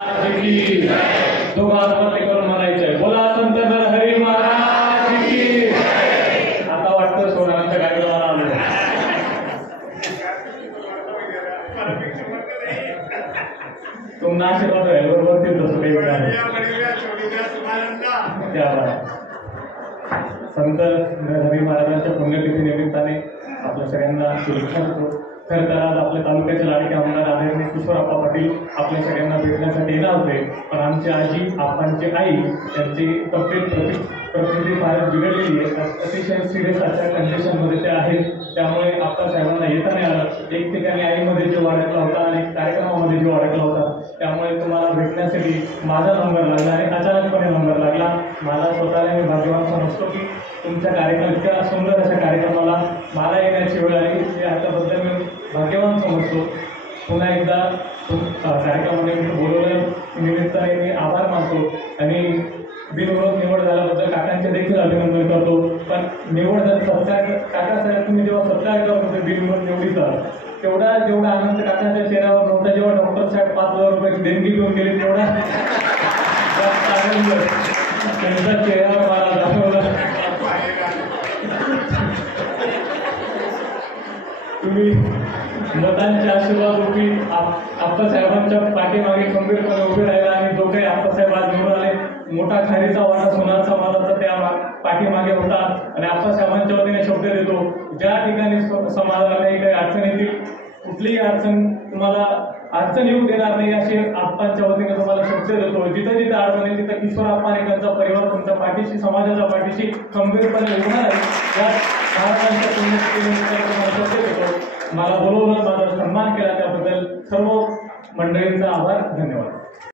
दोघा हात करून म्हणायचंय, बोला संत नरहरी महाराज की. आता वाटतं सोनारांच्या कार्यक्रमाला आलो. तुम्हाला आशीर्वाद आहे बरोबर ते तसं काही संत नरहरी महाराजांच्या पुण्यतिथी निमित्ताने आपल्या सगळ्यांना शुभेच्छा देतो. खरं तर आज आपल्या तालुक्याचे लाडके आमदार आदरणीय किशोरप्पा पाटील आपल्या सगळ्यांना भेटण्यासाठी येणार होते, पण आमची आजी आपांची आई त्यांची तब्येत प्रकृती फारच बिघडलेली आहे. अतिशय सिरियस अशा कंडिशनमध्ये ते आहेत, त्यामुळे आपल्या साहेबांना येता नाही आलं. एक ठिकाणी आईमध्ये जीव अडकला होता आणि कार्यक्रमामध्ये जीव अडकला होता, त्यामुळे तुम्हाला भेटण्यासाठी माझा नंबर लागला आणि अचानकपणे नंबर लागला. मला स्वतःला मी भाग्यवान समजतो की तुमच्या कार्यक्रम इतक्या सुंदर अशा कार्यक्रमाला मला येण्याची वेळ आली, याच्याबद्दल मी भाग्यवान समजतो. पुन्हा एकदा कार्यक्रमामध्ये मी बोलवल्या निमित्ताने मी आभार मानतो आणि बिनविरोध निवड झाल्याबद्दल काकांचे देखील अभिनंदन करतो. पण निवड जर सत्कार काकासाहेब तुम्ही जेव्हा सत्कार करत होते बिनविरोध निवडीचा, जेवढा आनंद काकांच्या चेहऱ्यावर नव्हता, जेव्हा डॉक्टर साहेब 5,000 रुपयाची देणगी घेऊन गेले तेवढा जास्त आनंद त्यांच्या चेहऱ्यावर मला दाखवला. तुम्ही मतांच्या आशीर्वाद रूपी आप्पासाहेबांच्या पाठीमागे खंबीरपणे उभे राहिला आणि जो काही आप्पासाहेब आज निवडून आले, मोठा खारीचा वाटा सोनार समाजाचा त्या पाठीमागे होता. आणि आप्पासाहेबांच्या वतीने शब्द देतो, ज्या ठिकाणी समाजाला काही अडचण येतील, कुठलीही अडचण तुम्हाला अडचण येऊ देणार नाही अशी आप्पांच्या वतीने तुम्हाला शब्द देतो. जिथं जिथं अडचण येईल तिथं किशोरप्पा आणि त्यांचा परिवार तुमच्या पाठीशी, समाजाच्या पाठीशी खंबीरपणे उभा आहे. या महाराजांच्या पुण्यतिथीनिमित्ताने तुम्हाला शब्द देतो. मला बोलवलं, माझा सन्मान केला त्याबद्दल सर्व मंडळींचा आभार, धन्यवाद.